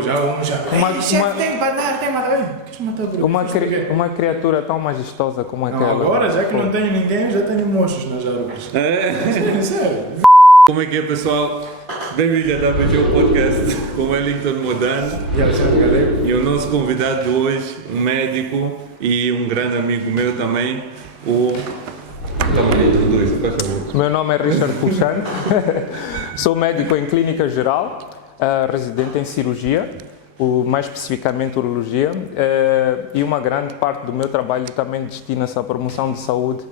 Tem banana, tem matar. Uma criatura tão majestosa como aquela. Agora, já que não tenho ninguém, já tenho moços nas árvores. Sério. Como é que é, pessoal? Bem-vindos a WTO Podcast com o Wellington Modano e o nosso convidado de hoje, um médico e um grande amigo meu também, o dois, faz favor. O meu nome é Richard Puxan, sou médico em clínica geral, residente em cirurgia, mais especificamente urologia, e uma grande parte do meu trabalho também destina-se à promoção de saúde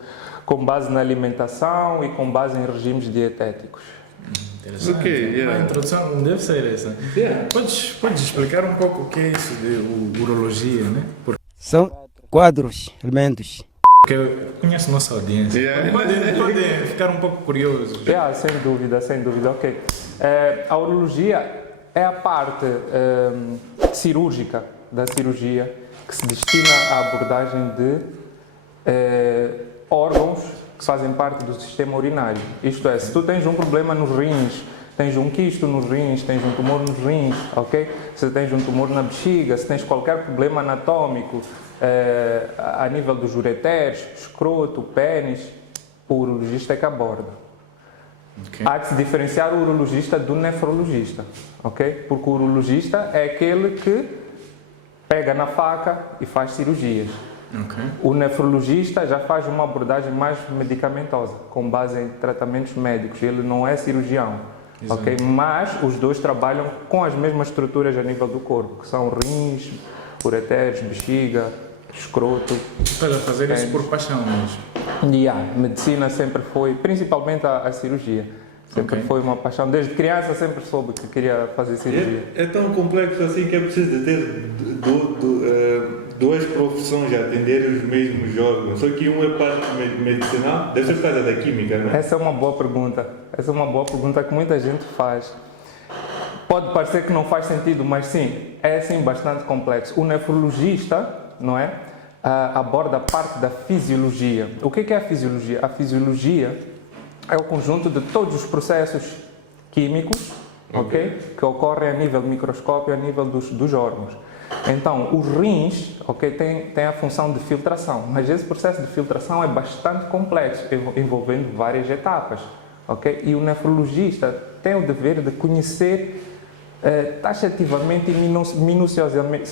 com base na alimentação e com base em regimes dietéticos. Interessante. Okay, A introdução não deve ser essa. Podes explicar um pouco o que é isso de urologia, né? São quadros, elementos. Porque eu conheço nossa audiência. Pode ficar um pouco curioso. Sem dúvida, ok. A urologia é a parte cirúrgica da cirurgia que se destina à abordagem de órgãos que fazem parte do sistema urinário. Isto é, se tu tens um problema nos rins, tens um quisto nos rins, tens um tumor nos rins, ok? Se tens um tumor na bexiga, se tens qualquer problema anatômico a nível dos ureteres, escroto, pênis, o urologista é que aborda. Okay. Há de se diferenciar o urologista do nefrologista, ok? Porque o urologista é aquele que pega na faca e faz cirurgias. Okay. O nefrologista já faz uma abordagem mais medicamentosa, com base em tratamentos médicos. Ele não é cirurgião, ok? Mas os dois trabalham com as mesmas estruturas a nível do corpo, que são rins, ureteres, bexiga, escroto. Estás a fazer isso por paixão mesmo? E a medicina sempre foi, principalmente a cirurgia, sempre foi uma paixão. Desde criança sempre soube que queria fazer cirurgia. É tão complexo assim que é preciso de ter duas profissões a atender os mesmos órgãos. Só que um é parte medicinal, deve ser por causa da química, não é? Essa é uma boa pergunta. Essa é uma boa pergunta que muita gente faz. Pode parecer que não faz sentido, mas sim, é sim bastante complexo. O nefrologista, não é? Aborda a parte da fisiologia. O que é a fisiologia? A fisiologia é o conjunto de todos os processos químicos, ok? Que ocorrem a nível microscópio, a nível dos órgãos. Então, os rins, ok, tem a função de filtração, mas esse processo de filtração é bastante complexo, envolvendo várias etapas, ok? E o nefrologista tem o dever de conhecer taxativamente e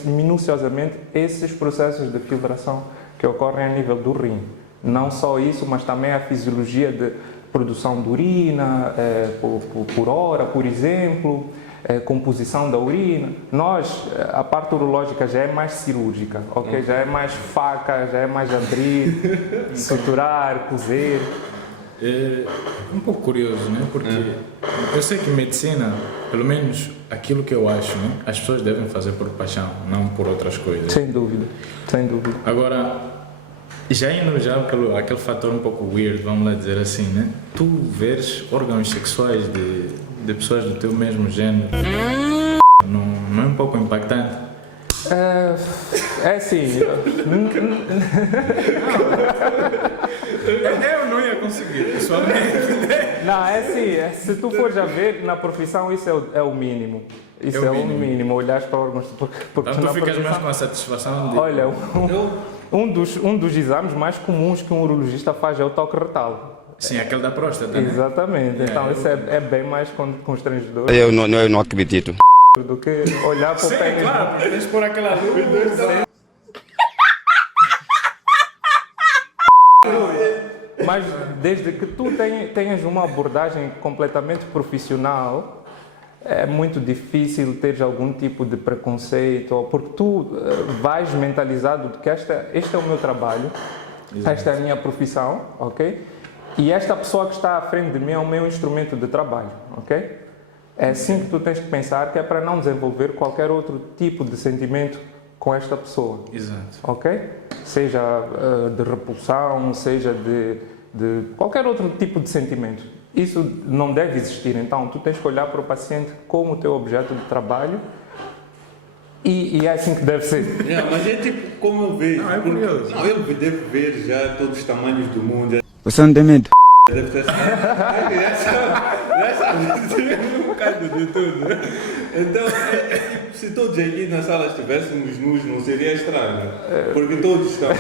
minuciosamente esses processos de filtração que ocorrem a nível do rim. Não só isso, mas também a fisiologia de produção de urina por hora, por exemplo, composição da urina. A parte urológica já é mais cirúrgica, ok? Já é mais faca, já é mais abrir, suturar, cozer. É um pouco curioso, né? Porque eu sei que medicina, pelo menos aquilo que eu acho, né? As pessoas devem fazer por paixão, não por outras coisas. Sem dúvida, sem dúvida. Agora, já indo pelo aquele fator um pouco weird, vamos lá dizer assim, né? Tu vês órgãos sexuais de pessoas do teu mesmo género, não é um pouco impactante? É assim. Eu não ia conseguir, pessoalmente. Não, é assim, se tu fores a ver, na profissão isso é o mínimo. Isso é o mínimo, olhares para órgãos. Porque Então tu ficas mais com a satisfação de... Olha, um dos exames mais comuns que um urologista faz é o toque retal. Sim, aquele da próstata, né? Exatamente, então isso é bem mais constrangedor Eu não acredito. do que olhar para o Sim, pênis. claro, porque tens de pôr aquela luz. Mas desde que tu tenhas uma abordagem completamente profissional, é muito difícil teres algum tipo de preconceito, porque tu vais mentalizado de que este é o meu trabalho, esta é a minha profissão, ok? E esta pessoa que está à frente de mim é o meu instrumento de trabalho, ok? É assim que tu tens que pensar, que é para não desenvolver qualquer outro tipo de sentimento com esta pessoa. Exato. Ok? Seja de repulsão, seja de qualquer outro tipo de sentimento. Isso não deve existir. Então, tu tens que olhar para o paciente como o teu objeto de trabalho e é assim que deve ser. Mas é tipo, como eu vejo, Não, é curioso. eu devo ver já todos os tamanhos do mundo. Você não tem medo? Deve ter um bocado de tudo. Então, tipo, se todos aqui na sala estivéssemos nus, não seria estranho. Porque todos estão.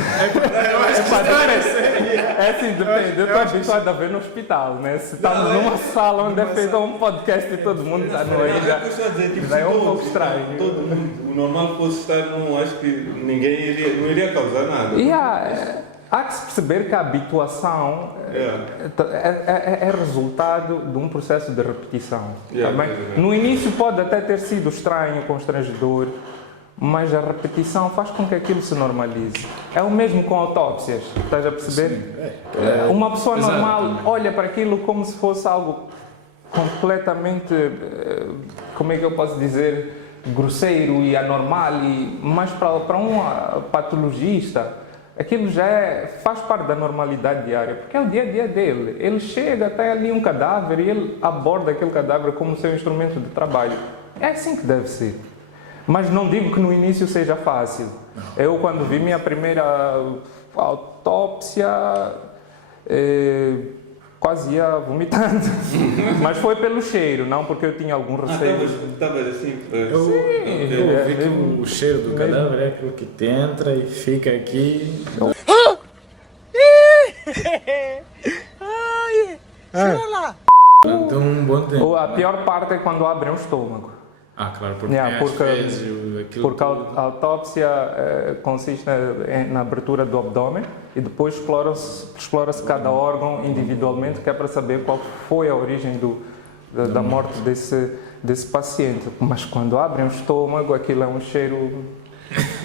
É assim, depende. Eu estou habituado a ver no hospital, né? Se estamos numa sala onde é feito um podcast e todo mundo está no aí, já é um pouco estranho. Todo mundo, o normal fosse estar num, acho que ninguém não iria causar nada. Há que se perceber que a habituação é resultado de um processo de repetição. Também. No início pode até ter sido estranho, constrangedor, mas a repetição faz com que aquilo se normalize. É o mesmo com autópsias, estás a perceber? Uma pessoa normal olha para aquilo como se fosse algo completamente, como é que eu posso dizer, grosseiro e anormal, mas para um patologista aquilo já faz parte da normalidade diária, porque é o dia a dia dele. Ele chega até ali um cadáver e ele aborda aquele cadáver como seu instrumento de trabalho. É assim que deve ser. Mas não digo que no início seja fácil. Eu, quando vi minha primeira autópsia, quase ia vomitando. Mas foi pelo cheiro, não porque eu tinha algum receio. Estavas assim? Eu vi que o cheiro do cadáver é aquilo que te entra e fica aqui. Durante um bom tempo. A pior parte é quando abrem o estômago. Claro, porque a autópsia consiste na abertura do abdômen e depois explora-se cada órgão individualmente, que é para saber qual foi a origem da morte desse paciente. Mas quando abrem o estômago, aquilo é um cheiro...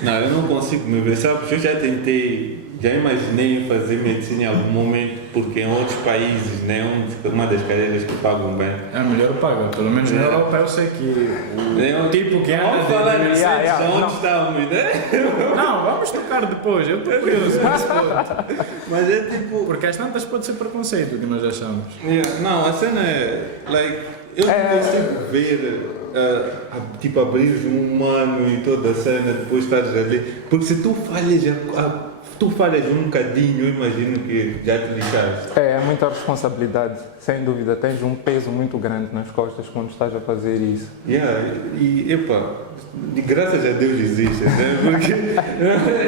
Não, eu não consigo me ver, sabes? Eu já tentei, já imaginei fazer medicina em algum momento, porque em outros países, né, uma das carreiras que pagam bem. É melhor paga, pelo menos na Europa eu sei que o tipo que anda vamos falar de Mercedes, onde estamos, né? Não, vamos tocar depois, eu estou curioso nesse ponto. Mas é tipo... Porque às tantas pode ser preconceito que nós achamos. Não, a cena é, eu não consigo ver... tipo abrir um humano e toda a cena, depois estás ali, porque se tu falhas um bocadinho, eu imagino que já te lixaste. É muita responsabilidade, sem dúvida, tens um peso muito grande nas costas quando estás a fazer isso. Graças a Deus existe, né? Porque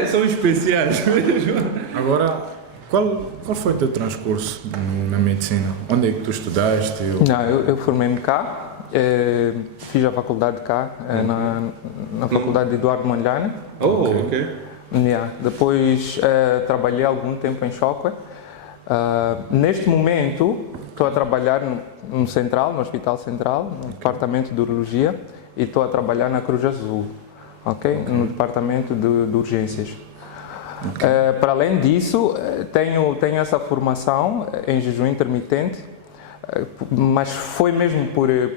são especiais mesmo. Agora, qual foi o teu transcurso na medicina? Onde é que tu estudaste? Não, eu formei-me cá. Fiz a faculdade cá, na faculdade de Eduardo Mondlane. Ok. Depois trabalhei algum tempo em Shockwave. Neste momento estou a trabalhar no Hospital Central, no departamento de Urologia, e estou a trabalhar na Cruz Azul, no departamento de urgências. Para além disso, tenho essa formação em jejum intermitente, mas foi mesmo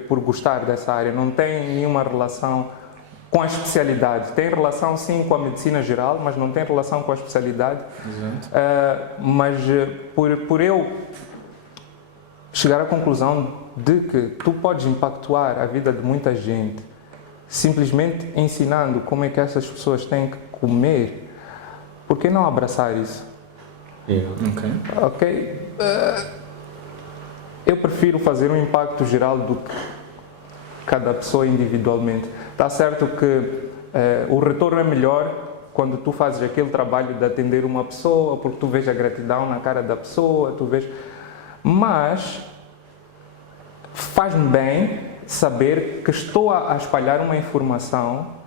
por gostar dessa área, não tem nenhuma relação com a especialidade. Tem relação sim com a medicina geral, mas não tem relação com a especialidade. Mas por eu chegar à conclusão de que tu podes impactuar a vida de muita gente simplesmente ensinando como é que essas pessoas têm que comer, por que não abraçar isso? Eu prefiro fazer um impacto geral do que cada pessoa individualmente. Está certo que o retorno é melhor quando tu fazes aquele trabalho de atender uma pessoa, porque tu vês a gratidão na cara da pessoa, mas faz-me bem saber que estou a espalhar uma informação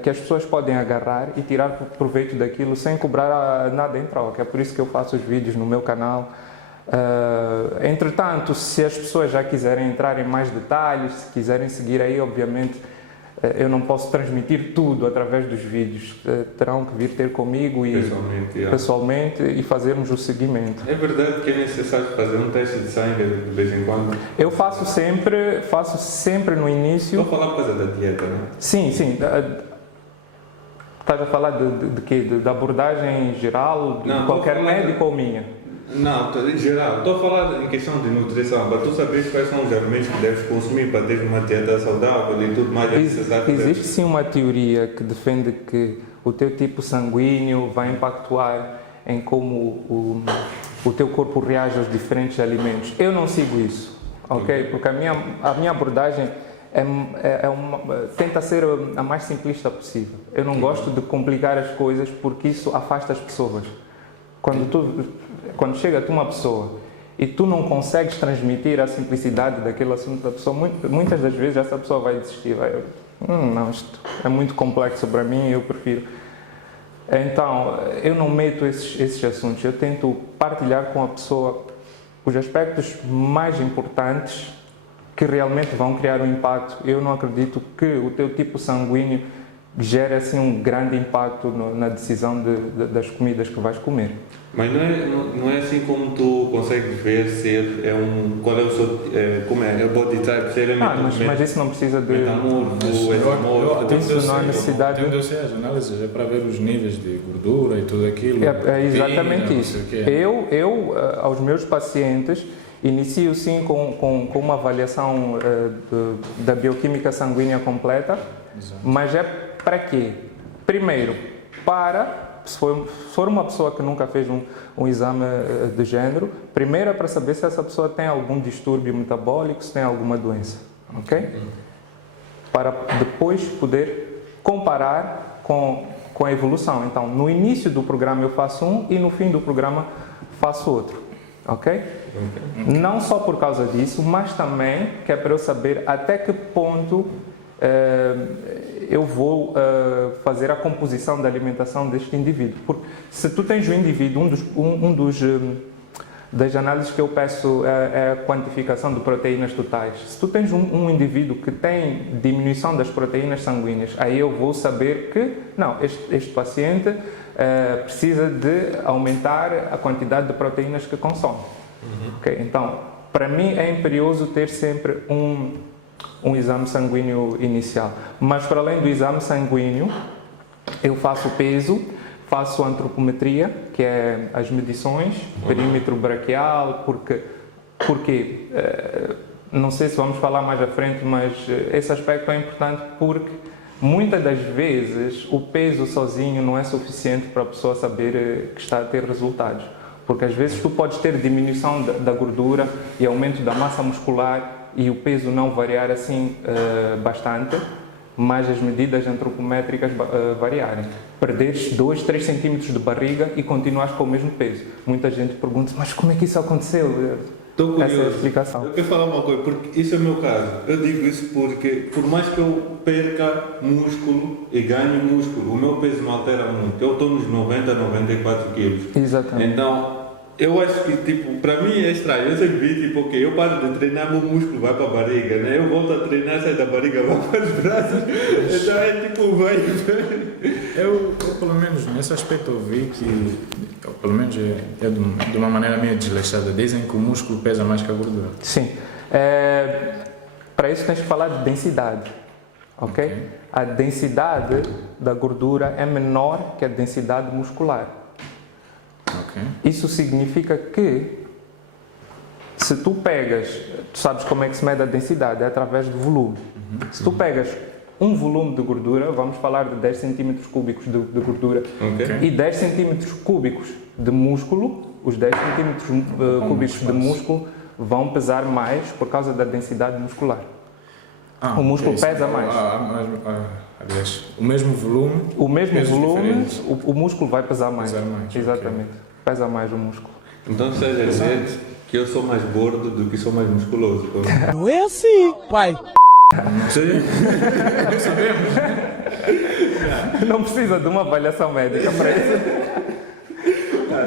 que as pessoas podem agarrar e tirar proveito daquilo sem cobrar nada em troca. É por isso que eu faço os vídeos no meu canal. Entretanto, se as pessoas já quiserem entrar em mais detalhes, se quiserem seguir aí, obviamente eu não posso transmitir tudo através dos vídeos, terão que vir ter comigo pessoalmente e fazermos o seguimento. É verdade que é necessário fazer um teste de sangue de vez em quando? Eu faço sempre no início. Estou a falar por causa da dieta, não é? Sim. Estás a falar de quê? Da abordagem geral de qualquer médico ou minha? Não, em geral. Estou a falar em questão de nutrição, para tu saberes quais são os alimentos que deves consumir para ter uma dieta saudável e tudo mais. Existe sim uma teoria que defende que o teu tipo sanguíneo vai impactuar em como o teu corpo reage aos diferentes alimentos. Eu não sigo isso, ok? Porque a minha abordagem tenta ser a mais simplista possível. Eu não gosto de complicar as coisas porque isso afasta as pessoas. Quando chega a uma pessoa e tu não consegues transmitir a simplicidade daquele assunto da pessoa, muitas das vezes essa pessoa vai desistir, não, isto é muito complexo para mim, eu prefiro. Então, eu não meto esses assuntos, eu tento partilhar com a pessoa os aspectos mais importantes que realmente vão criar um impacto. Eu não acredito que o teu tipo sanguíneo gere assim um grande impacto na decisão das comidas que vais comer. Mas não é assim como tu consegues ver qual é o seu, como é o body type, ser mas isso não precisa de... metamorfo, examorfo. Isso não há necessidade... Tem de ser as análises, é para ver os níveis de gordura e tudo aquilo. É exatamente isso. Eu, aos meus pacientes, inicio sim com uma avaliação da bioquímica sanguínea completa. Exato. Mas é para quê? Primeiro, se for uma pessoa que nunca fez um exame de género, primeiro é para saber se essa pessoa tem algum distúrbio metabólico, se tem alguma doença, ok? Para depois poder comparar com a evolução. Então, no início do programa eu faço um e no fim do programa faço outro, ok? Não só por causa disso, mas também que é para eu saber até que ponto eu vou fazer a composição da alimentação deste indivíduo. Porque se tu tens um indivíduo, das análises que eu peço é a quantificação de proteínas totais. Se tu tens um indivíduo que tem diminuição das proteínas sanguíneas, aí eu vou saber que, não, este paciente precisa de aumentar a quantidade de proteínas que consome. Okay? Então, para mim é imperioso ter sempre um exame sanguíneo inicial. Mas para além do exame sanguíneo, eu faço peso, faço antropometria, que é as medições, perímetro braquial, porque não sei se vamos falar mais à frente, mas esse aspecto é importante porque muitas das vezes o peso sozinho não é suficiente para a pessoa saber que está a ter resultados. Porque às vezes tu podes ter diminuição da gordura e aumento da massa muscular e o peso não variar assim bastante, mas as medidas antropométricas variarem. Perderes 2, 3 centímetros de barriga e continuares com o mesmo peso. Muita gente pergunta, mas como é que isso aconteceu? Estou curioso. Essa é a explicação. Eu quero falar uma coisa, porque isso é o meu caso. Eu digo isso porque, por mais que eu perca músculo e ganhe músculo, o meu peso não altera muito. Eu estou nos 90, 94 quilos. Exatamente. Então, eu acho que, tipo, para mim é estranho. Eu sempre vi, tipo, ok, eu paro de treinar, meu músculo vai para a barriga, né? Eu volto a treinar, sai da barriga, vai para os braços. Então é tipo, vai. Eu, pelo menos, nesse aspecto, eu vi que, pelo menos de uma maneira meio desleixada, dizem que o músculo pesa mais que a gordura. Sim. Para isso tens que falar de densidade, ok? A densidade da gordura é menor que a densidade muscular. Okay. Isso significa que se tu sabes como é que se mede a densidade, é através do volume. Se tu pegas um volume de gordura, vamos falar de 10 cm cúbicos de gordura, e 10 cm cúbicos de músculo, os 10 cm cúbicos de músculo vão pesar mais por causa da densidade muscular. O músculo pesa mais. Aliás, o mesmo volume. O músculo vai pesar mais. Exatamente. Okay. Pesa mais o músculo. Então estás a dizer que eu sou mais gordo do que sou mais musculoso. Não é assim, pai. Sim. Não sabemos. Não precisa de uma avaliação médica para isso.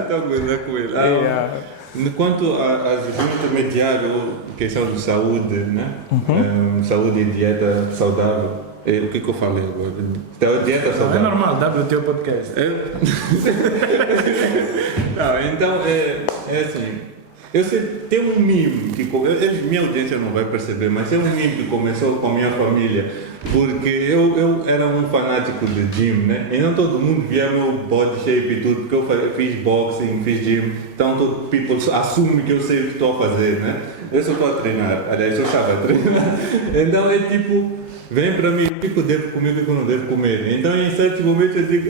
Estou com ele. Quanto a junta intermediário, questão de saúde, né? Saúde e dieta saudável. O que eu falei agora? Dieta saudável. É normal, dá para o teu podcast. Não, então, é assim. Eu sei, tem um meme que minha audiência não vai perceber, mas tem um meme que começou com a minha família, porque eu era um fanático de gym, né? E não todo mundo via meu body shape e tudo, porque eu fiz boxing, fiz gym, então todo people assume que eu sei o que estou a fazer, né? Eu só estou a treinar, aliás, eu estava a treinar. Então é tipo, vem para mim o que eu devo comer e o que eu não devo comer. Então em certos momentos eu digo,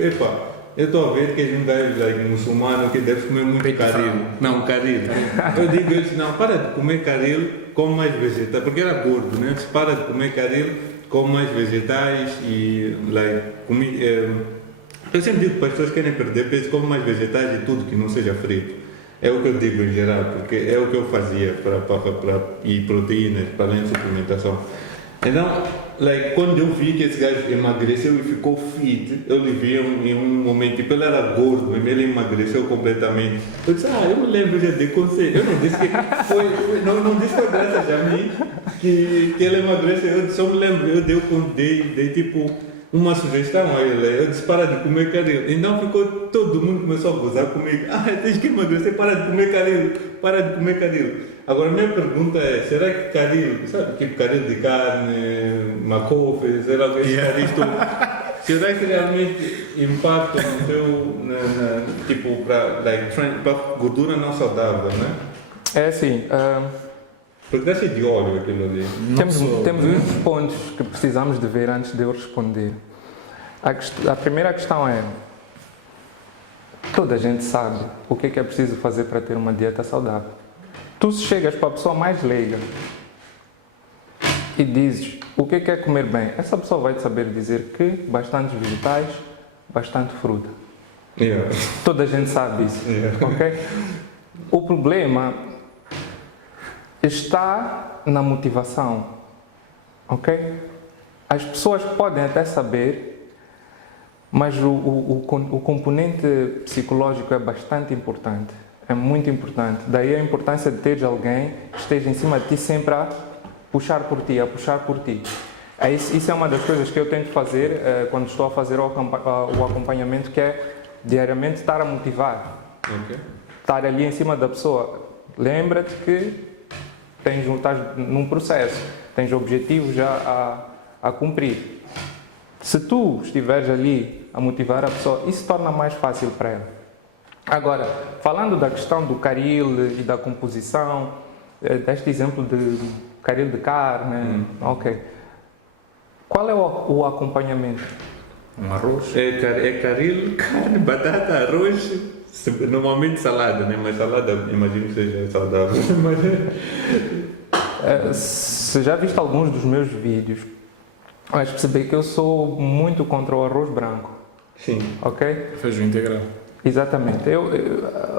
eu estou a ver que és um gajo like, muçulmano que deve comer muito Peito caril. frango. Não, caril. Eu digo isso, não, para de comer caril, come mais vegetais, porque era gordo, né? Se para de comer caril, come mais vegetais e eu sempre digo para as pessoas que querem perder peso, come mais vegetais e tudo que não seja frito. É o que eu digo em geral, porque é o que eu fazia e proteínas, para além de suplementação. Então, quando eu vi que esse gajo emagreceu e ficou fit, eu lhe vi em um momento, tipo, ele era gordo, mas ele emagreceu completamente. Eu disse, eu me lembro já de conselho. Eu não disse que foi, não disse que foi graças a mim que ele emagreceu. Eu só me lembro, eu dei tipo uma sugestão a ele. Eu disse, para de comer caril. Então todo mundo começou a gozar comigo. Tens que emagrecer, para de comer caril, para de comer caril. Agora, a minha pergunta é, será que caril, sabe, tipo caril de carne, macofe, será que esse caril, será que realmente impacta no teu, tipo, para gordura não saudável, né? É assim, Porque dá-se de óleo aquilo ali. temos muitos pontos que precisamos de ver antes de eu responder. A primeira questão é, toda a gente sabe o que é preciso fazer para ter uma dieta saudável. Tu chegas para a pessoa mais leiga e dizes o que é comer bem, essa pessoa vai te saber dizer que bastantes vegetais, bastante fruta. Yeah. Toda a gente sabe isso, ok? O problema está na motivação, ok? As pessoas podem até saber, mas o componente psicológico é bastante importante. É muito importante. Daí a importância de teres alguém que esteja em cima de ti sempre a puxar por ti, a puxar por ti. Isso é uma das coisas que eu tento fazer quando estou a fazer o acompanhamento, que é diariamente estar a motivar. Okay. Estar ali em cima da pessoa. Lembra-te que estás num processo, tens objetivos já a cumprir. Se tu estiveres ali a motivar a pessoa, isso torna mais fácil para ela. Agora, falando da questão do caril e da composição, deste exemplo de caril de carne, ok. Qual é o acompanhamento? Um arroz. É caril, carne, batata, arroz, normalmente salada, né? Mas salada imagino que seja saudável. Se já viste alguns dos meus vídeos, vais perceber que eu sou muito contra o arroz branco. Sim. Ok? Feijão integral. Exatamente.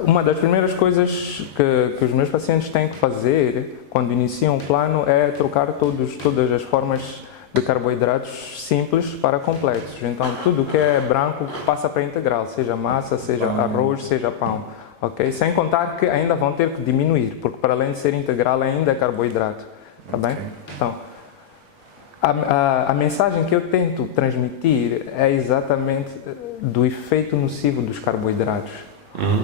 Uma das primeiras coisas que os meus pacientes têm que fazer quando iniciam o plano é trocar todas as formas de carboidratos simples para complexos. Então, tudo que é branco passa para integral, seja massa, seja arroz, seja pão. Okay? Sem contar que ainda vão ter que diminuir, porque para além de ser integral ainda é carboidrato. Tá bem? Então, a mensagem que eu tento transmitir é exatamente do efeito nocivo dos carboidratos.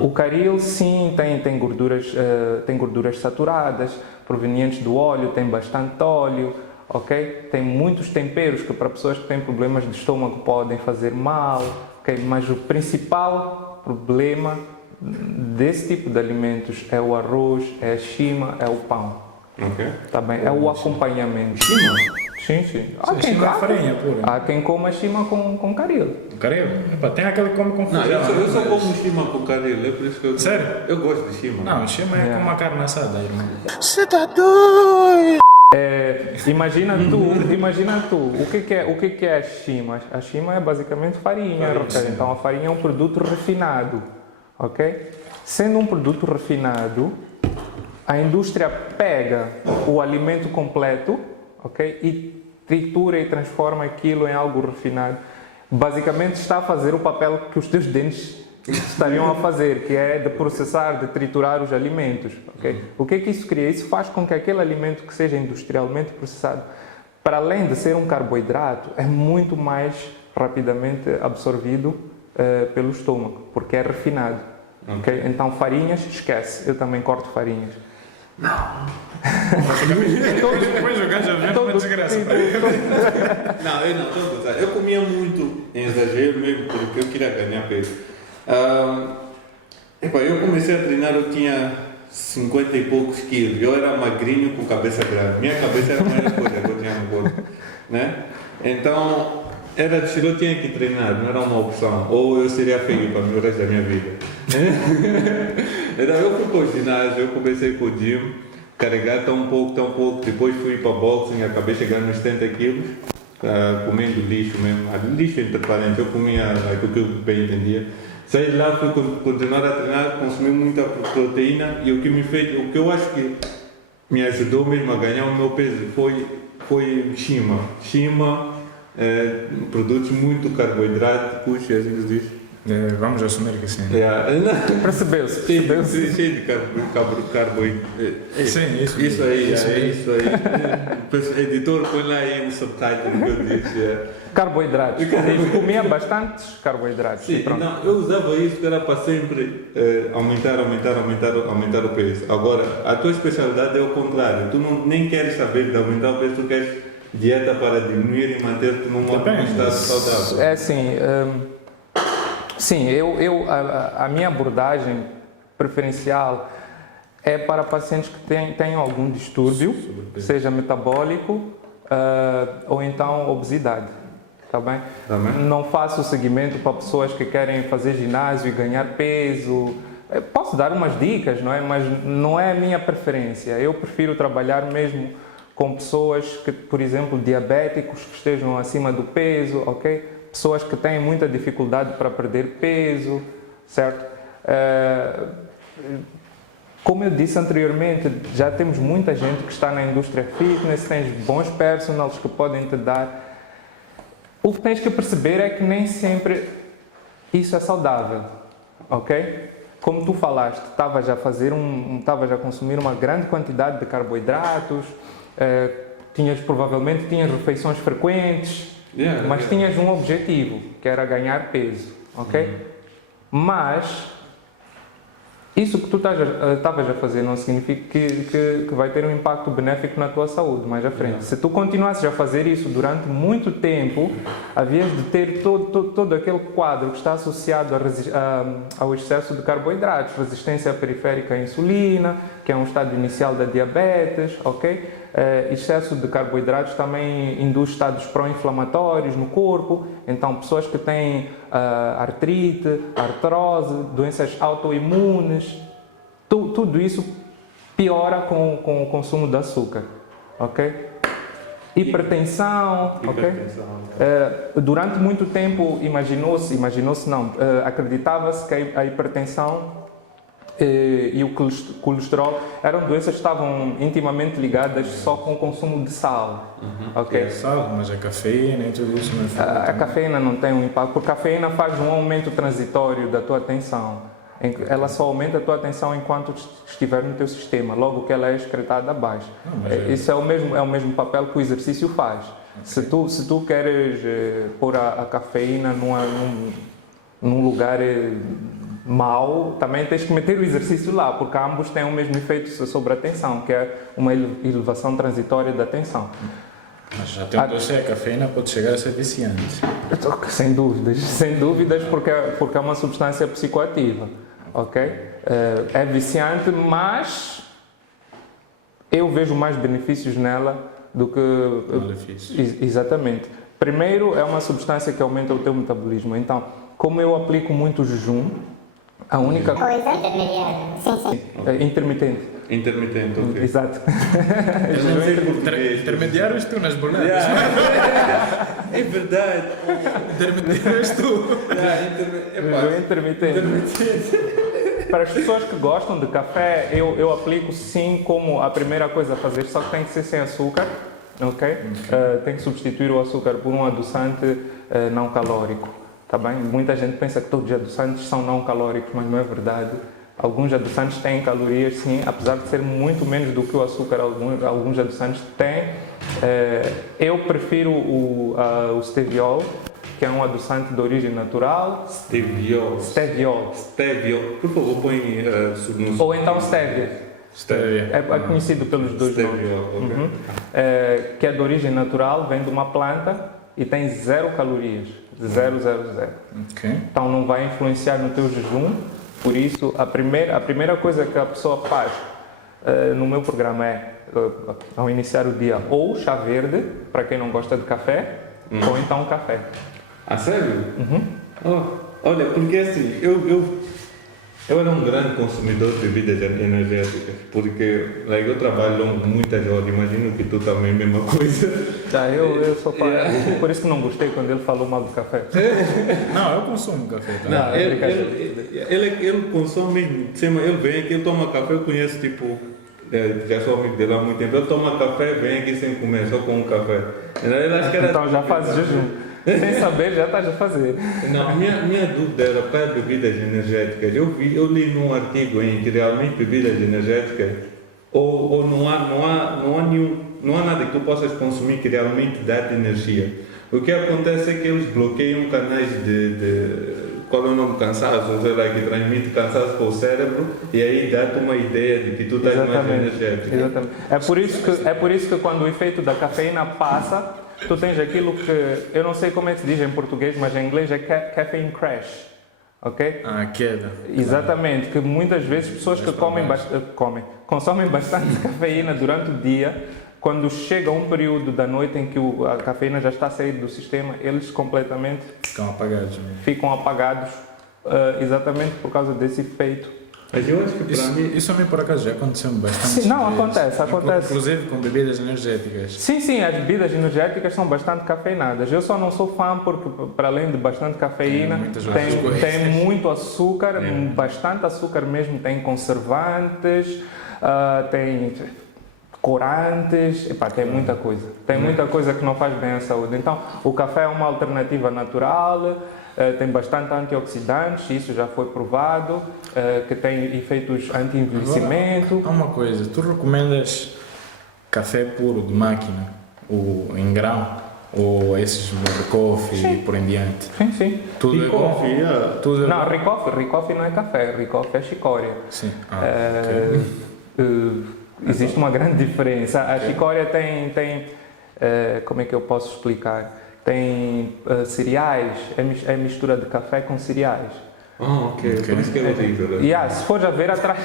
O caril, sim, tem gorduras saturadas, provenientes do óleo, tem bastante óleo, ok? Tem muitos temperos que para pessoas que têm problemas de estômago podem fazer mal, ok? Mas o principal problema desse tipo de alimentos é o arroz, é a shima, é o pão. Ok. Tá bem? É o acompanhamento. Shima? Sim. Shima é farinha pura. Há quem coma shima com caril. Caril? Tem aquele que come com Não, feijão. eu só como shima com caril, é por isso que eu... Sério? Eu gosto de shima. Não, shima é como uma carne assada, irmão. Você tá doido? Imagina tu, o que é a shima? A shima é basicamente farinha, ok? Então a farinha é um produto refinado, ok? Sendo um produto refinado, a indústria pega o alimento completo, ok? E tritura e transforma aquilo em algo refinado. Basicamente está a fazer o papel que os teus dentes estariam a fazer, que é de processar, de triturar os alimentos, ok? O que é que isso cria? Isso faz com que aquele alimento que seja industrialmente processado, para além de ser um carboidrato, é muito mais rapidamente absorvido pelo estômago, porque é refinado, ok? Então farinhas, esquece, eu também corto farinhas. Depois o gajo vem uma desgraça para ele. Não, eu não estou a gozar. Eu comia muito em exagero mesmo porque eu queria ganhar peso. Eu comecei a treinar, eu tinha 50 e poucos quilos. Eu era magrinho com cabeça grande. Minha cabeça era a maior coisa que eu tinha no corpo, né? Então, era de eu tinha que treinar, não era uma opção. Ou eu seria feio para o resto da minha vida. Então eu fui para o ginásio, eu comecei com o gym, carregar tão pouco. Depois fui para boxing, acabei chegando nos 70 quilos, comendo lixo mesmo. Lixo entre parentes, eu comia aquilo que eu bem entendia. Saí de lá, fui continuar a treinar, consumi muita proteína e o que eu acho que me ajudou mesmo a ganhar o meu peso foi Shima. Shima, produtos muito carboidráticos, é assim que se diz. Vamos assumir que sim. Percebeu-se. Cheio de carboidrato. Sim, Isso aí. Editor, põe lá aí um subtitle que eu disse. Carboidratos. Comia bastantes carboidratos. Sim, não, eu usava isso que era para sempre aumentar o peso. Agora, a tua especialidade é o contrário. Tu nem queres saber de aumentar o peso, tu queres dieta para diminuir e manter-te num estado saudável. É assim, sim, a minha abordagem preferencial é para pacientes que tenham algum distúrbio, seja metabólico ou então obesidade. Tá bem? Não faço seguimento para pessoas que querem fazer ginásio e ganhar peso. Eu posso dar umas dicas, não é? Mas não é a minha preferência. Eu prefiro trabalhar mesmo com pessoas que, por exemplo, diabéticos que estejam acima do peso, ok? Pessoas que têm muita dificuldade para perder peso, certo? Como eu disse anteriormente, já temos muita gente que está na indústria fitness, tens bons personals que podem te dar. O que tens que perceber é que nem sempre isso é saudável, ok? Como tu falaste, estavas a consumir uma grande quantidade de carboidratos, provavelmente tinhas refeições frequentes, mas tinhas um objetivo, que era ganhar peso, ok? Mas isso que tu estavas a fazer não significa que vai ter um impacto benéfico na tua saúde mais à frente. Se tu continuasses a fazer isso durante muito tempo, havias de ter todo aquele quadro que está associado ao excesso de carboidratos, resistência periférica à insulina, que é um estado inicial da diabetes, ok? Excesso de carboidratos também induz estados pró-inflamatórios no corpo, então pessoas que têm artrite, artrose, doenças autoimunes, tudo isso piora com o consumo de açúcar, ok? Hipertensão, ok? Durante muito tempo acreditava-se que a hipertensão e o colesterol eram doenças que estavam intimamente ligadas só com o consumo de sal. Okay? Sal, mas a cafeína e tudo isso não é a cafeína não tem um impacto, porque a cafeína faz um aumento transitório da tua atenção. Ela só aumenta a tua atenção enquanto estiver no teu sistema, logo que ela é excretada abaixo. Isso é o mesmo papel que o exercício faz. Okay. Se tu queres pôr a cafeína num lugar mau, também tens que meter o exercício lá, porque ambos têm o mesmo efeito sobre a atenção, que é uma elevação transitória da atenção. Mas já tem a cafeína pode chegar a ser viciante. Sem dúvidas, porque é uma substância psicoativa, ok? É viciante, mas eu vejo mais benefícios nela do que malefícios. Exatamente. Primeiro, é uma substância que aumenta o teu metabolismo. Então, como eu aplico muito jejum, a única coisa intermediária. Sim. Intermitente. Intermitente, ok. Exato. Eu não sei português. Intermediário és tu nas boladas. É verdade. Intermediário és tu. Intermitente. Para as pessoas que gostam de café, eu aplico sim como a primeira coisa a fazer, só que tem que ser sem açúcar, ok? Tem que substituir o açúcar por um adoçante não calórico. Tá bem? Muita gente pensa que todos os adoçantes são não calóricos, mas não é verdade. Alguns adoçantes têm calorias, sim, apesar de ser muito menos do que o açúcar, alguns adoçantes têm. Eu prefiro o steviol, que é um adoçante de origem natural. Steviol. Por favor, põe ou então stevia. É conhecido pelos dois nomes. Que é de origem natural, vem de uma planta e tem 0 calorias. 000. Okay. Então não vai influenciar no teu jejum. Por isso, a primeira coisa que a pessoa faz no meu programa é, ao iniciar o dia, ou chá verde, para quem não gosta de café, ou então café. A sério? Oh, olha, porque assim, eu era um grande consumidor de bebidas energéticas, porque like, eu trabalho muitas horas, imagino que tu também, mesma coisa. Eu sou fã, por isso que não gostei quando ele falou mal do café. Não, eu consumo café também. Não, ele consome mesmo, ele vem aqui, ele toma café, eu conheço tipo, já sou amigo dele há muito tempo, ele toma café, vem aqui sem comer, só com um café. Ele acha que era Então já faz jejum. Sem saber, já estás a fazer. Não, a minha dúvida era para bebidas energéticas. Eu li num artigo em que realmente bebidas energéticas ou não há nada que tu possas consumir que realmente dá-te energia. O que acontece é que eles bloqueiam canais qual é o nome? Cansaço, sei lá, que transmite cansaço para o cérebro e aí dá-te uma ideia de que tu estás mais energético. Exatamente. É por isso que quando o efeito da cafeína passa, tu tens aquilo que, eu não sei como é que se diz em português, mas em inglês é caffeine crash, ok? Queda. Exatamente, que muitas vezes pessoas que consomem bastante cafeína durante o dia, quando chega um período da noite em que a cafeína já está a sair do sistema, eles completamente ficam apagados, exatamente por causa desse efeito. Mas eu acho que para mim... Isso a mim por acaso já aconteceu bastante. Sim, não, acontece. Inclusive com bebidas energéticas. Sim, as bebidas energéticas são bastante cafeinadas. Eu só não sou fã porque, para além de bastante cafeína, tem muito açúcar, bastante açúcar mesmo, tem conservantes, tem corantes, tem muita coisa. Tem muita coisa que não faz bem à saúde. Então, o café é uma alternativa natural, tem bastante antioxidantes, isso já foi provado, que tem efeitos anti-envelhecimento. Há uma coisa, tu recomendas café puro de máquina, ou em grão, ou esses de coffee e por em diante? Sim. Tudo é bom? Tudo é não, bom? Ricoffee não é café, Ricoffee é chicória. Sim. Existe uma grande diferença. A chicória tem como é que eu posso explicar? Tem cereais, é mistura de café com cereais. Ok. Por isso que é horrível. Se for a ver atrás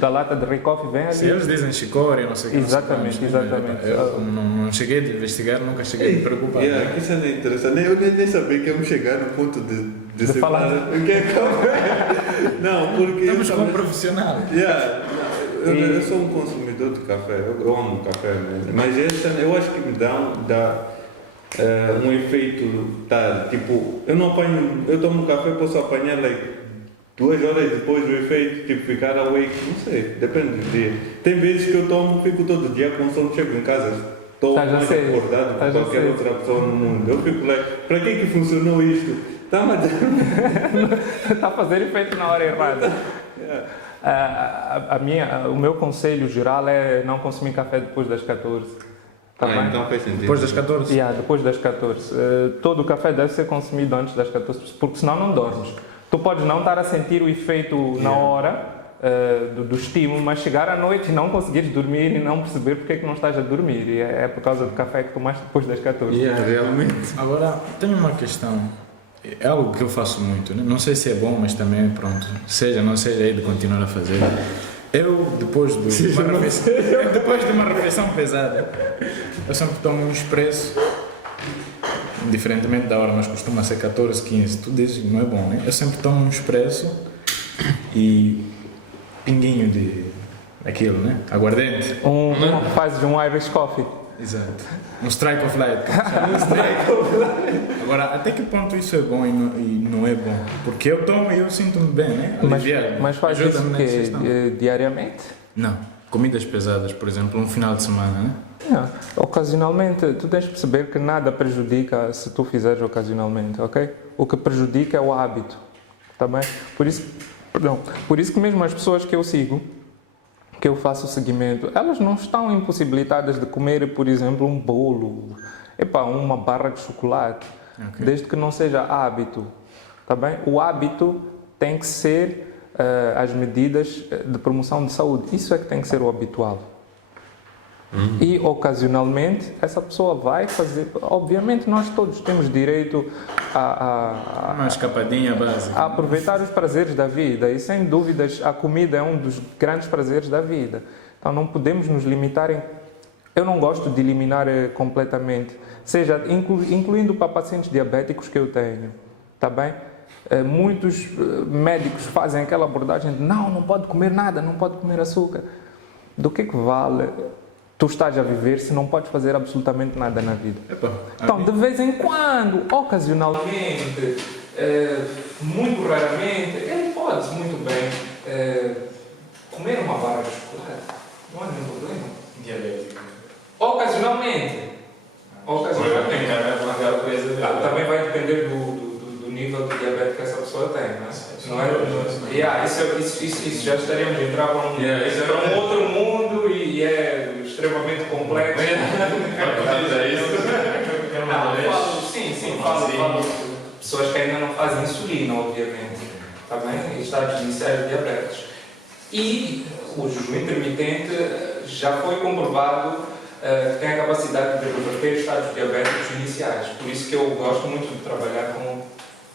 da lata de Ricoffee vem ali. Se eles dizem chicória, não sei o que. Exatamente. Eu não cheguei a investigar, nunca cheguei a me preocupar. Isso é interessante. Eu nem sabia que íamos chegar no ponto de falar o que é café. Não, porque... Estamos com um profissional. Eu sou um consumidor de café, eu amo café mesmo, mas eu acho que me dá um efeito, tipo, eu tomo café, posso apanhar 2 horas depois do efeito, tipo, ficar awake, não sei, depende do dia. Tem vezes que eu tomo, fico todo dia com sono, chego em casa, estou mais acordado que qualquer outra pessoa no mundo. Eu fico lá, para que funcionou isto? Está a fazer efeito na hora errada. O meu conselho geral é não consumir café depois das 14. Então faz sentido. Depois das 14? Depois das 14. Todo o café deve ser consumido antes das 14, porque senão não dormes. Tu podes não estar a sentir o efeito na hora do estímulo, mas chegar à noite e não conseguires dormir e não perceber porque é que não estás a dormir. E é por causa do café que tomaste depois das 14. Realmente. Agora, tenho uma questão. É algo que eu faço muito, né? Não sei se é bom, mas também, pronto, não seja aí de continuar a fazer. Eu, depois de uma refeição pesada, eu sempre tomo um expresso, diferentemente da hora, mas costuma ser 14, 15. Tu dizes que não é bom, né? Eu sempre tomo um expresso e pinguinho de aquilo, né? Aguardente. Fazes um Irish Coffee. Exato. Um strike of light. Agora, até que ponto isso é bom e não é bom? Porque eu tomo e eu sinto-me bem, né? Mas faz isso diariamente? Não. Comidas pesadas, por exemplo, um final de semana, né? Ocasionalmente, tu tens de perceber que nada prejudica se tu fizeres ocasionalmente, ok? O que prejudica é o hábito, tá bem? Por isso que mesmo as pessoas que eu sigo, que eu faço o seguimento, elas não estão impossibilitadas de comer, por exemplo, um bolo, uma barra de chocolate, desde que não seja hábito, tá bem? O hábito tem que ser as medidas de promoção de saúde, isso é que tem que ser o habitual. E ocasionalmente essa pessoa vai fazer, obviamente nós todos temos direito uma escapadinha básica, a aproveitar os prazeres da vida, e sem dúvidas a comida é um dos grandes prazeres da vida. Então não podemos nos limitar em Eu não gosto de eliminar completamente, seja incluindo para pacientes diabéticos que eu tenho, tá bem? Muitos médicos fazem aquela abordagem de não pode comer nada, não pode comer açúcar. Do que vale tu estás a viver se não podes fazer absolutamente nada na vida? Então, de vez em quando, ocasionalmente, muito raramente, ele pode muito bem comer uma barra de chocolate. Não há nenhum problema. Diabético. Ocasionalmente. Também vai depender do nível de diabetes que essa pessoa tem, não é? Isso já estaríamos a entrar para um outro mundo e é extremamente complexo. Falo de pessoas que ainda não fazem insulina, obviamente, tá bem? Em estados iniciais de diabetes. E o jejum intermitente já foi comprovado que tem a capacidade de reverter estados diabéticos iniciais. Por isso que eu gosto muito de trabalhar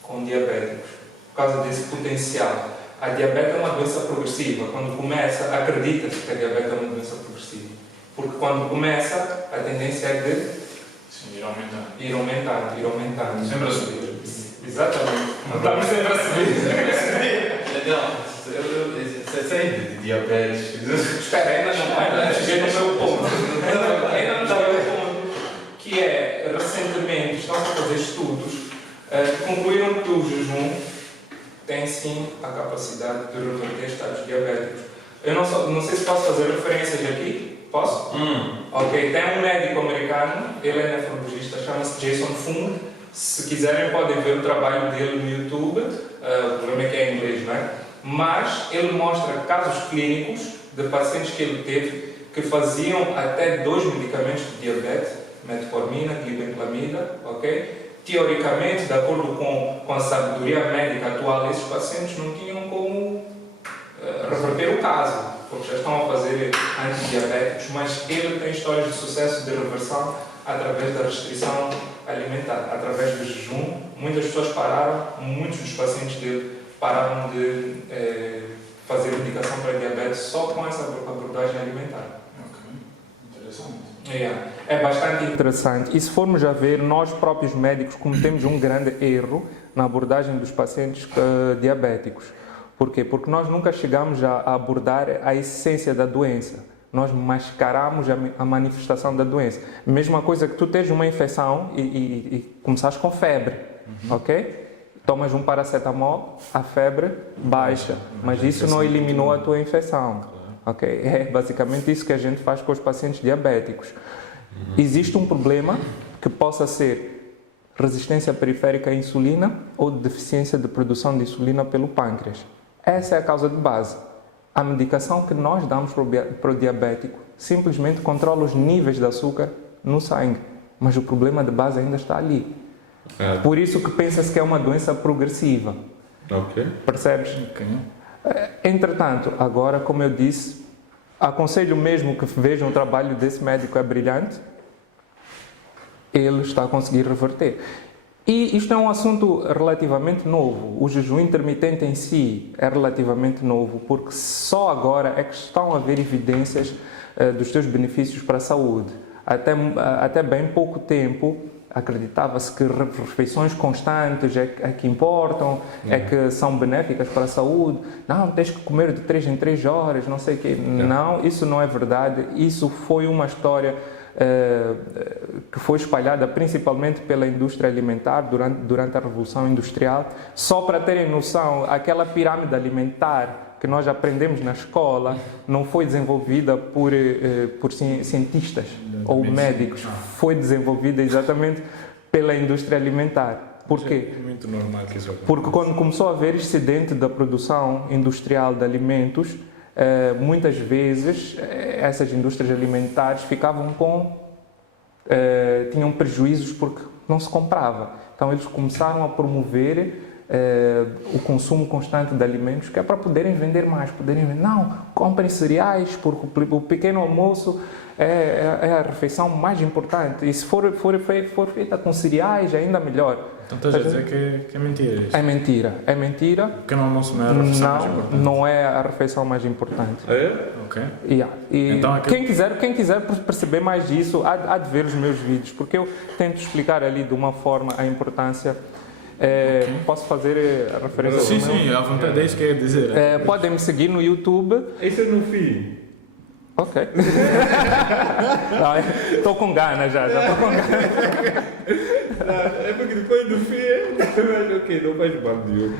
com diabéticos, por causa desse potencial. A diabetes é uma doença progressiva. Quando começa, acredita-se que a diabetes é uma doença progressiva. Porque quando começa, a tendência é de ir aumentando. Sempre a subir. Exatamente. Não estamos sempre a subir. Não, sei de diabetes. Espera, ainda não cheguei no meu ponto. Ainda não cheguei ao ponto. Que é, recentemente, estão-se a fazer estudos que concluíram que o jejum tem sim a capacidade de reverter estados diabéticos. Eu não sei se posso fazer referências aqui. Posso? Ok, tem um médico americano, ele é nefrologista, chama-se Jason Fung. Se quiserem podem ver o trabalho dele no YouTube, o problema é que é em inglês, não é? Mas ele mostra casos clínicos de pacientes que ele teve que faziam até 2 medicamentos de diabetes, metformina, glibenclamida, ok? Teoricamente, de acordo com a sabedoria médica atual, esses pacientes não tinham como reverter o caso, porque já estão a fazer antidiabéticos, mas ele tem histórias de sucesso de reversão através da restrição alimentar, através do jejum. Muitas pessoas pararam, muitos dos pacientes dele pararam de fazer medicação para diabetes só com essa abordagem alimentar. Ok, interessante. É bastante interessante. E se formos a ver, nós próprios médicos cometemos um grande erro na abordagem dos pacientes diabéticos. Por quê? Porque nós nunca chegamos a abordar a essência da doença. Nós mascaramos a manifestação da doença. Mesma coisa que tu tens uma infecção e começares com febre, ok? Tomas um paracetamol, a febre baixa, mas isso não eliminou a tua infecção, ok? É basicamente isso que a gente faz com os pacientes diabéticos. Existe um problema que possa ser resistência periférica à insulina ou deficiência de produção de insulina pelo pâncreas. Essa é a causa de base. A medicação que nós damos para o diabético simplesmente controla os níveis de açúcar no sangue, mas o problema de base ainda está ali. Por isso que pensa-se que é uma doença progressiva. Ok. Percebes? Ok. Entretanto, agora, como eu disse, aconselho mesmo que vejam o trabalho desse médico, é brilhante. Ele está a conseguir reverter. E isto é um assunto relativamente novo. O jejum intermitente em si é relativamente novo, porque só agora é que estão a haver evidências dos seus benefícios para a saúde. Até bem pouco tempo acreditava-se que refeições constantes é que importam, é que são benéficas para a saúde. Não, tens que comer de 3 em 3 horas, não sei o quê. Não, isso não é verdade. Isso foi uma história que foi espalhada principalmente pela indústria alimentar durante a Revolução Industrial. Só para terem noção, aquela pirâmide alimentar que nós aprendemos na escola não foi desenvolvida por cientistas ou médicos, foi desenvolvida exatamente pela indústria alimentar. Por quê? É muito normal que isso aconteça. Porque quando começou a haver excedente da produção industrial de alimentos, muitas vezes essas indústrias alimentares tinham prejuízos porque não se comprava. Então eles começaram a promover o consumo constante de alimentos, que é para poderem vender mais, Não, comprem cereais, porque o pequeno almoço é a refeição mais importante. E se for feita com cereais, ainda melhor. Então estás a dizer que é mentira isso? É mentira, é mentira. O pequeno almoço não é a refeição mais importante? Não é a refeição mais importante. É? Ok. Yeah. E Então, quem quiser perceber mais disso, há de ver os meus vídeos, porque eu tento explicar ali de uma forma a importância. Posso fazer a referência? Sim, sim, à vontade, é isso que eu ia dizer. Podem me seguir no YouTube. Isso é no fim. Ok. Estou com ganas já estou com ganas. É porque depois do fim, mas ok, não faz mal nenhum.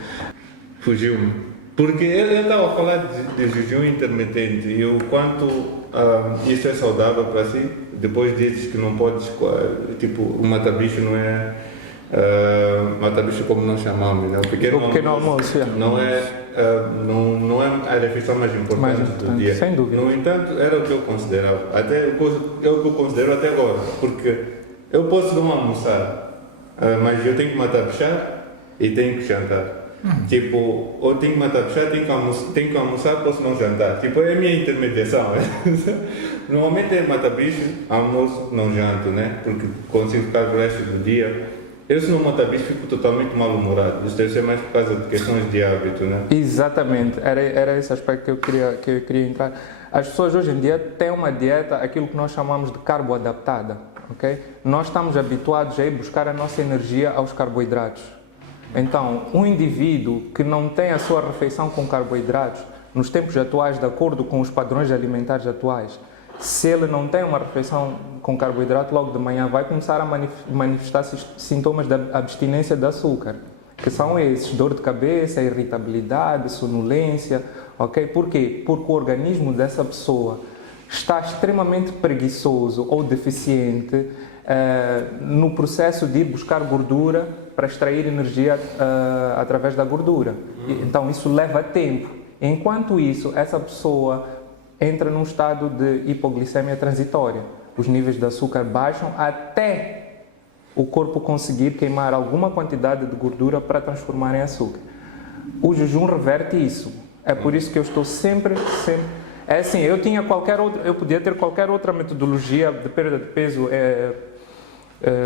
Fugiu-me. Porque ele estava a falar de jejum intermitente e o quanto isso é saudável para si. Depois dizes que não podes, tipo, o mata-bicho não é mata-bicho como nós chamamos, né? O pequeno almoço não é a refeição mais importante do dia. Sem dúvida. No entanto, era o que eu considerava. É o que eu considero até agora. Porque eu posso não almoçar, mas eu tenho que matar bichar e tenho que jantar. Tipo, ou tenho que matar bichar, tenho que almoçar, posso não jantar. Tipo, é a minha intermediação. Normalmente é matar bicho, almoço, não janto, né? Porque consigo ficar o resto do dia. Eu, se não matar bicho, fico totalmente mal-humorado. Isso deve ser mais por causa de questões de hábito, né? Exatamente, era esse aspecto que eu queria entrar. As pessoas hoje em dia têm uma dieta, aquilo que nós chamamos de carbo-adaptada, ok? Nós estamos habituados a ir buscar a nossa energia aos carboidratos. Então, um indivíduo que não tem a sua refeição com carboidratos, nos tempos atuais, de acordo com os padrões alimentares atuais, se ele não tem uma refeição com carboidrato, logo de manhã vai começar a manifestar sintomas de abstinência de açúcar, que são esses: dor de cabeça, irritabilidade, sonolência, ok? Por quê? Porque o organismo dessa pessoa está extremamente preguiçoso ou deficiente no processo de ir buscar gordura para extrair energia através da gordura. Então isso leva tempo. Enquanto isso, essa pessoa entra num estado de hipoglicemia transitória. Os níveis de açúcar baixam até o corpo conseguir queimar alguma quantidade de gordura para transformar em açúcar. O jejum reverte isso. É por isso que eu estou sempre... É assim, eu podia ter qualquer outra metodologia de perda de peso,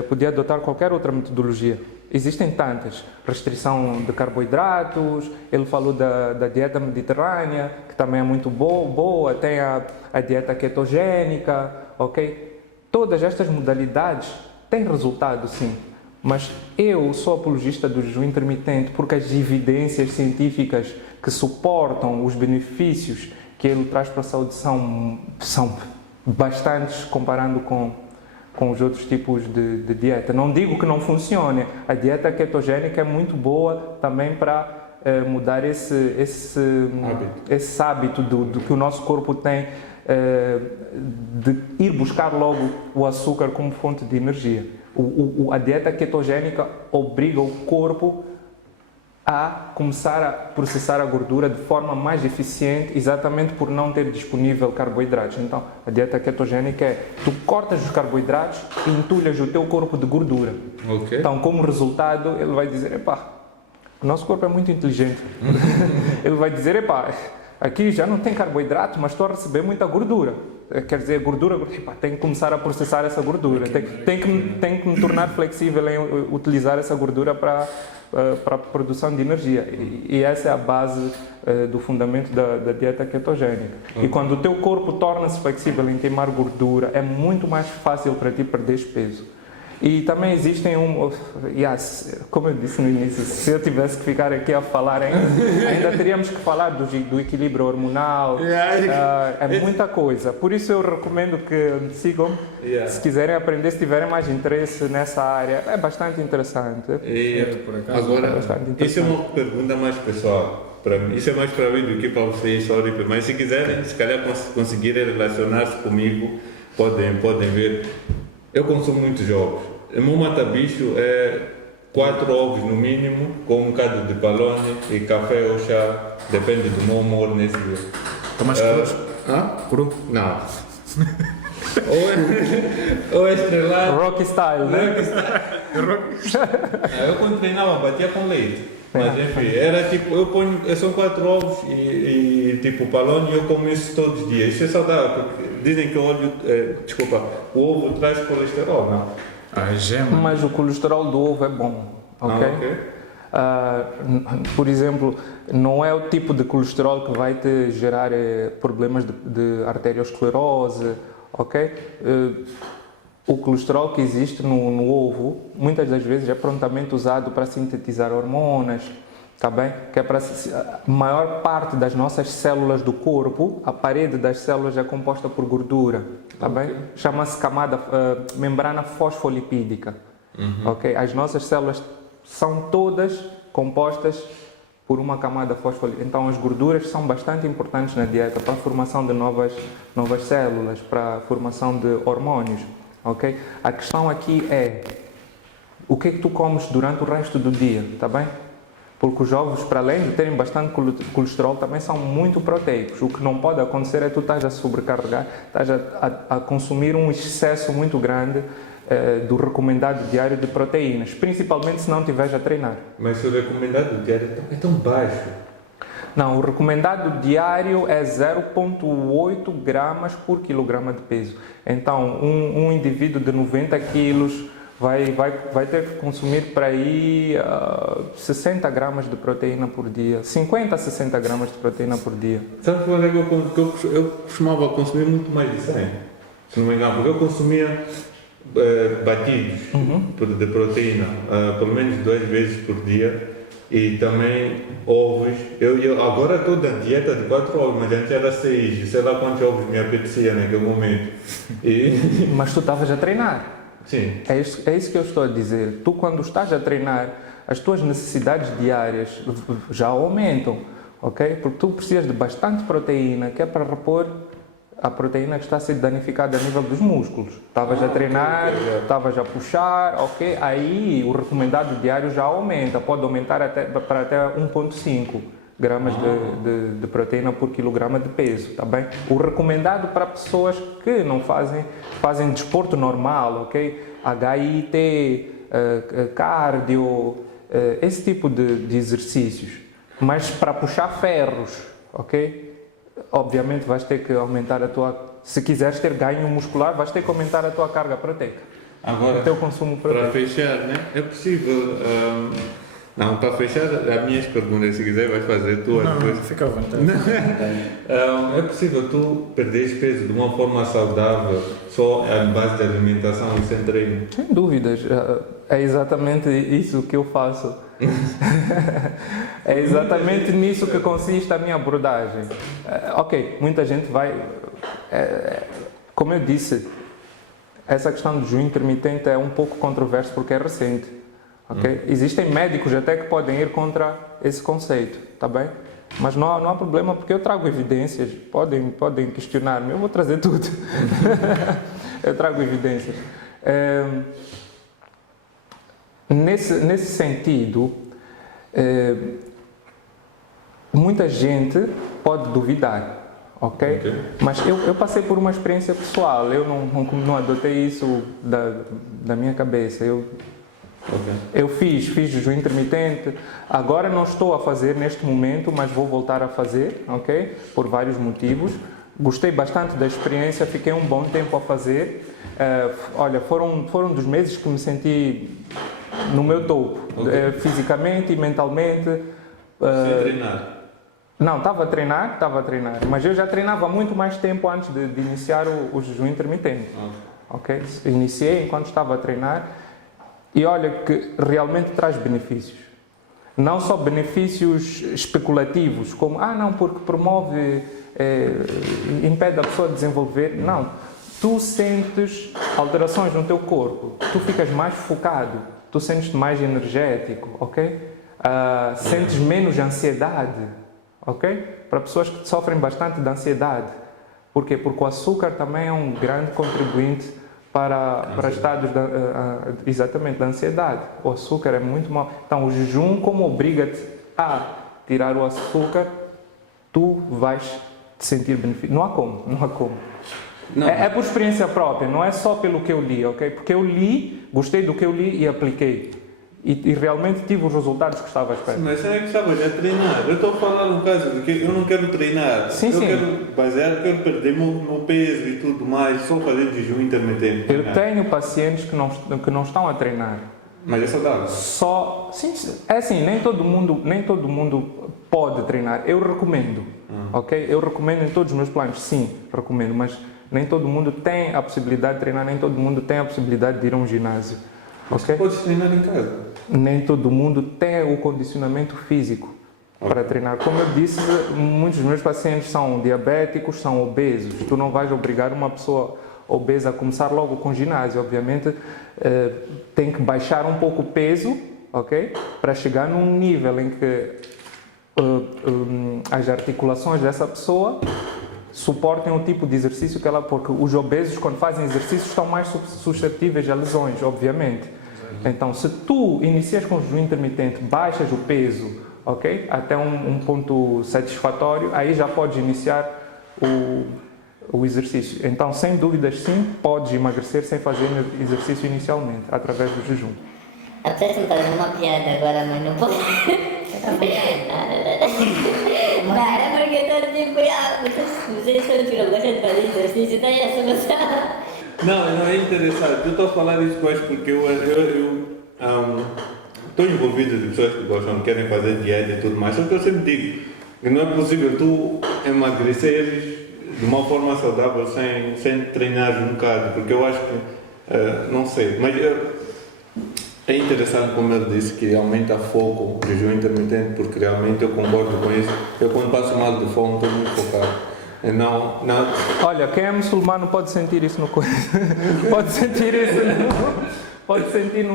podia adotar qualquer outra metodologia. Existem tantas. Restrição de carboidratos, ele falou da dieta mediterrânea, que também é muito boa, tem a dieta ketogênica, ok? Todas estas modalidades têm resultado, sim. Mas eu sou apologista do jejum intermitente porque as evidências científicas que suportam os benefícios que ele traz para a saúde são bastantes comparando com os outros tipos de dieta. Não digo que não funcione. A dieta ketogênica é muito boa também para mudar esse hábito do que o nosso corpo tem de ir buscar logo o açúcar como fonte de energia. A dieta ketogênica obriga o corpo a começar a processar a gordura de forma mais eficiente, exatamente por não ter disponível carboidratos. Então, a dieta ketogênica é: tu cortas os carboidratos e entulhas o teu corpo de gordura. Okay. Então, como resultado, ele vai dizer: epá, o nosso corpo é muito inteligente. Ele vai dizer: epá, aqui já não tem carboidrato, mas estou a receber muita gordura. Quer dizer, gordura, epá, tenho que começar a processar essa gordura. Tenho que me tornar flexível em utilizar essa gordura para a produção de energia. E essa é a base do fundamento da dieta ketogênica. E quando o teu corpo torna-se flexível em queimar gordura, é muito mais fácil para ti perder peso. E também existem como eu disse no início, se eu tivesse que ficar aqui a falar ainda teríamos que falar do equilíbrio hormonal, é muita coisa. Por isso eu recomendo que me sigam, se quiserem aprender, se tiverem mais interesse nessa área, é bastante interessante. Por acaso, agora, isso é uma pergunta mais pessoal. Para mim, isso é mais para mim do que para vocês, mas se quiserem, se calhar conseguirem relacionar-se comigo, podem ver. Eu consumo muitos ovos. O meu mata-bicho é 4 ovos no mínimo, com um bocado de palone e café ou chá, depende do meu humor nesse dia. Tomas cruz? Cru? Não. ou é estrelado. Rock style, né? Eu quando treinava batia com leite. Mas enfim, era tipo, são 4 ovos e tipo palone e eu como isso todos os dias. Isso é saudável, porque dizem que o ovo traz colesterol, não? A gema. Mas o colesterol do ovo é bom. ok? Por exemplo, não é o tipo de colesterol que vai te gerar problemas de arteriosclerose, ok? O colesterol que existe no ovo, muitas das vezes é prontamente usado para sintetizar hormonas, tá bem? Que é para a maior parte das nossas células do corpo, a parede das células é composta por gordura, tá bem? Chama-se camada membrana fosfolipídica, ok? As nossas células são todas compostas por uma camada fosfolipídica. Então as gorduras são bastante importantes na dieta para a formação de novas células, para a formação de hormônios. Ok? A questão aqui é o que é que tu comes durante o resto do dia, tá bem? Porque os ovos, para além de terem bastante colesterol, também são muito proteicos. O que não pode acontecer é que tu estás a sobrecarregar, estás a consumir um excesso muito grande do recomendado diário de proteínas, principalmente se não estiveres a treinar. Mas o recomendado diário é tão baixo. Não, o recomendado diário é 0,8 gramas por quilograma de peso. Então, um indivíduo de 90 quilos vai ter que consumir para aí 60 gramas de proteína por dia. 50 a 60 gramas de proteína por dia. Sabe qual é que eu costumava consumir muito mais de 100? Se não me engano, porque eu consumia batidos de proteína pelo menos 2 vezes por dia. E também ovos. Eu agora estou na dieta de 4 ovos, mas antes era 6. Sei lá quantos ovos me apetecia naquele momento. Mas tu estavas a treinar. Sim. É isso que eu estou a dizer. Tu, quando estás a treinar, as tuas necessidades diárias já aumentam, ok? Porque tu precisas de bastante proteína, que é para repor a proteína que está a ser danificada a nível dos músculos. Estavas a treinar, estavas a puxar, ok? Aí o recomendado diário já aumenta, pode aumentar para até 1,5 gramas de proteína por quilograma de peso, tá bem? O recomendado para pessoas que não fazem desporto normal, ok? HIIT, cardio, esse tipo de exercícios. Mas para puxar ferros, ok? Obviamente vais ter que aumentar se quiseres ter ganho muscular, vais ter que aumentar a tua carga proteica. Agora, o teu consumo proteico. Para fechar, né? É possível. Não, para fechar as minhas perguntas, se quiser, vais fazer tu. Não, fica à vontade. É possível tu perderes peso de uma forma saudável só à base de alimentação e sem treino? Sem dúvidas. É exatamente isso que eu faço. É exatamente nisso que consiste a minha abordagem. Ok, muita gente vai... como eu disse, essa questão do jejum intermitente é um pouco controverso porque é recente. Okay? Existem médicos até que podem ir contra esse conceito, tá bem? Mas não há problema porque eu trago evidências. Podem questionar-me, eu vou trazer tudo. Eu trago evidências. Nesse sentido, muita gente pode duvidar, ok? Mas eu passei por uma experiência pessoal, eu não adotei isso da minha cabeça. Eu fiz jejum intermitente, agora não estou a fazer neste momento, mas vou voltar a fazer, ok? Por vários motivos. Gostei bastante da experiência, fiquei um bom tempo a fazer. Olha, foram dos meses que me senti no meu topo, fisicamente e mentalmente. Sem treinar? Não, estava a treinar, mas eu já treinava muito mais tempo antes de iniciar o jejum intermitente. Ok? Iniciei enquanto estava a treinar e olha que realmente traz benefícios. Não só benefícios especulativos, como, não, porque promove, impede a pessoa de desenvolver. Não. Tu sentes alterações no teu corpo, tu ficas mais focado, tu sentes-te mais energético, ok? Sentes menos ansiedade, ok? Para pessoas que sofrem bastante de ansiedade. Por quê? Porque o açúcar também é um grande contribuinte para estados exatamente da ansiedade. O açúcar é muito mau. Então o jejum, como obriga-te a tirar o açúcar, tu vais te sentir benefício. Não há como. Não. É por experiência própria, não é só pelo que eu li, ok? Porque eu li, gostei do que eu li e apliquei. E realmente tive os resultados que estava à espera. Mas você é que estava a treinar. Eu estou a falar um caso de que eu não quero treinar. Quero perder meu peso e tudo mais, só fazer jejum intermitente. Eu tenho pacientes que não estão a treinar. Mas é saudável. Só, sim, é assim, nem todo mundo pode treinar. Eu recomendo, ok? Eu recomendo em todos os meus planos, sim, recomendo, mas nem todo mundo tem a possibilidade de treinar, nem todo mundo tem a possibilidade de ir a um ginásio, ok? Podes treinar em casa. Nem todo mundo tem o condicionamento físico para treinar. Como eu disse, muitos dos meus pacientes são diabéticos, são obesos. Tu não vais obrigar uma pessoa obesa a começar logo com ginásio. Obviamente, tem que baixar um pouco o peso, ok? Para chegar num nível em que as articulações dessa pessoa suportem o tipo de exercício que ela... Porque os obesos, quando fazem exercício, estão mais suscetíveis a lesões, obviamente. Então, se tu inicias com jejum intermitente, baixas o peso, ok? Até um ponto satisfatório, aí já podes iniciar o exercício. Então, sem dúvidas, sim, podes emagrecer sem fazer exercício inicialmente, através do jejum. Apetece-me fazer uma piada agora, mas não posso. Não, é porque eu estou tipo, vocês são que não gostam de fazer exercício, daí a solução. Não é interessante. Eu estou a falar isso porque eu estou envolvido de pessoas que gostam, querem fazer dieta e tudo mais. Só que eu sempre digo que não é possível tu emagreceres de uma forma saudável sem treinar um bocado, porque eu acho que, não sei, mas é interessante como ele disse que aumenta foco o jejum intermitente, porque realmente eu concordo com isso. Eu quando passo mal de fome estou muito focado. Não. Olha, quem é muçulmano pode sentir isso no corpo. Pode sentir isso pode sentir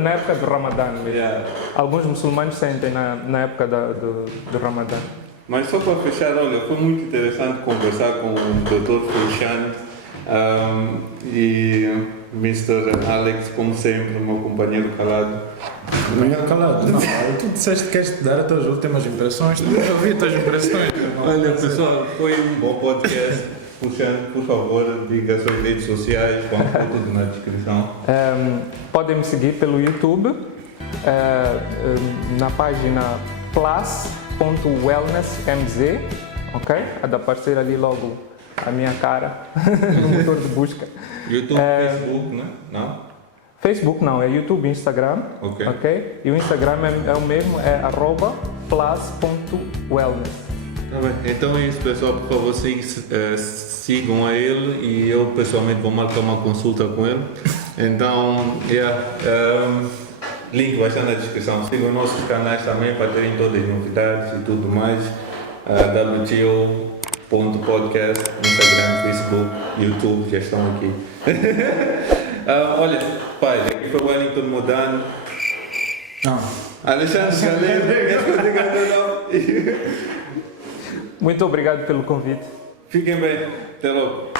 na época do Ramadã mesmo. Yeah. Alguns muçulmanos sentem na época do Ramadã. Mas só para fechar, olha, foi muito interessante conversar com o Dr. Feliciano e Mr. Alex, como sempre, meu companheiro calado. Não é calado, não. Tu disseste que queres dar as tuas últimas impressões, tu ouvi as tuas impressões. Olha, pessoal, foi um bom podcast. Feliciano, por favor, diga as suas redes sociais, põe tudo na descrição. Podem me seguir pelo YouTube, na página plus.wellnessmz, ok? Há de aparecer ali logo a minha cara no motor de busca. YouTube, Facebook, né? Não? Facebook não, é YouTube e Instagram, ok? E o Instagram é o mesmo, é @plus.wellness. Tá bem. Então é isso, pessoal, por favor, sigam a ele e eu pessoalmente vou marcar uma consulta com ele. Então, link vai estar na descrição. Sigam nossos canais também para terem todas as novidades e tudo mais. WTO.podcast, Instagram, Facebook, YouTube, já estão aqui. Olha, pai, aqui foi o Wellington Modano. Alexandre Galego. Muito obrigado pelo convite. Fiquem bem, até logo.